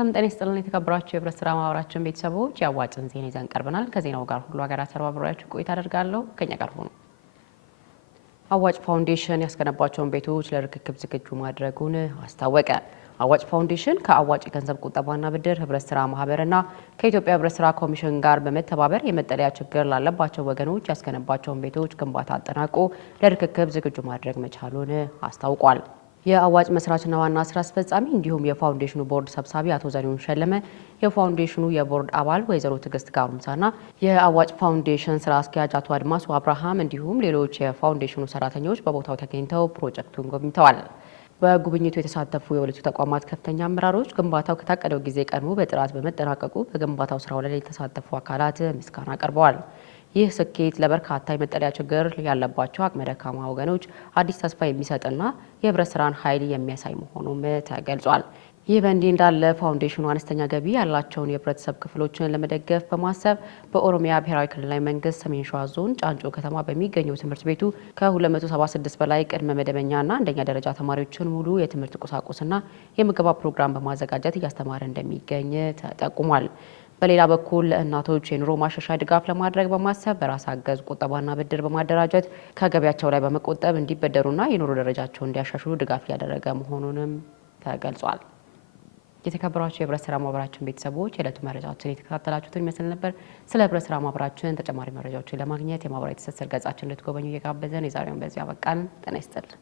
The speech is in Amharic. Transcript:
ሰላም ጤና ይስጥልን የተከበራችሁ የህብረት ስራ ማህበራችን ቤተሰቦች ያዋጭን ዜና ይዘን ቀርበናል። ከዜናው ጋር ሁሉ ሀገር አሰባብራችሁ ቆይታ አደርጋለሁ። ከኛ ጋር ሆኑ። አዋጭ ፋውንዴሽን ያስገነባቸውን ቤቶች ለርክክብ ዝግጁ ማድረጉን አስታወቀ። አዋጭ ፋውንዴሽን ከአዋጭ ገንዘብ ቁጠባና ብድር ህብረት ስራ ማህበርና ከኢትዮጵያ ህብረት ስራ ኮሚሽን ጋር በመተባበር የመጠለያ ችግር ላለባቸው ወገኖች ያስገነባቸውን ቤቶች ግንባታ አጠናቆ ለርክክብ ዝግጁ ማድረግ መቻሉን አስታውቋል። የአዋጭ መስራችና ዋና ስራ አስፈጻሚ እንዲሁም የፋውንዴሽኑ ቦርድ ሰብሳቢ አቶ ዘሪሁን ሸለመ፣ የፋውንዴሽኑ የቦርድ አባል ወይዘሮ ትዕግስት ጋሩምሳና የአዋጭ ፋውንዴሽን ስራ አስኪያጅ አቶ አድማሱ አብርሃም እንዲሁም ሌሎች የፋውንዴሽኑ ሰራተኞች በቦታው ተገኝተው ፕሮጀክቱን ጎብኝተዋል። በጉብኝቱ የተሳተፉ የሁለቱ ተቋማት ከፍተኛ አመራሮች ግንባታው ከታቀደው ጊዜ ቀድሞ በጥራት በመጠናቀቁ በግንባታው ስራው ላይ የተሳተፉ አካላት ምስጋና አቅርበዋል። ይህ ስኬት ለበርካታ የመጠለያ ችግር ያለባቸው አቅመ ደካማ ወገኖች አዲስ ተስፋ የሚሰጥና የህብረት ስራን ኃይል የሚያሳይ መሆኑም ተገልጿል። ይህ በእንዲህ እንዳለ ፋውንዴሽኑ አነስተኛ ገቢ ያላቸውን የህብረተሰብ ክፍሎችን ለመደገፍ በማሰብ በኦሮሚያ ብሔራዊ ክልላዊ መንግስት ሰሜን ሸዋ ዞን ጫንጮ ከተማ በሚገኘው ትምህርት ቤቱ ከ276 በላይ ቅድመ መደበኛና አንደኛ ደረጃ ተማሪዎችን ሙሉ የትምህርት ቁሳቁስና የምገባ ፕሮግራም በማዘጋጀት እያስተማረ እንደሚገኝ ተጠቁሟል። በሌላ በኩል ለእናቶች የኑሮ ማሻሻያ ድጋፍ ለማድረግ በማሰብ በራስ አገዝ ቁጠባና ብድር በማደራጀት ከገቢያቸው ላይ በመቆጠብ እንዲበደሩና የኑሮ ደረጃቸውን እንዲያሻሽሉ ድጋፍ እያደረገ መሆኑንም ተገልጿል። የተከበራችሁ የህብረት ስራ ማህበራችን ቤተሰቦች የዕለቱ መረጃዎችን የተከታተላችሁትን ይመስል ነበር። ስለ ህብረት ስራ ማህበራችን ተጨማሪ መረጃዎችን ለማግኘት የማህበራዊ ትስስር ገጻችን ልትጎበኙ እየጋበዘን የዛሬውን በዚያ አበቃን። ጤና ይስጥልን።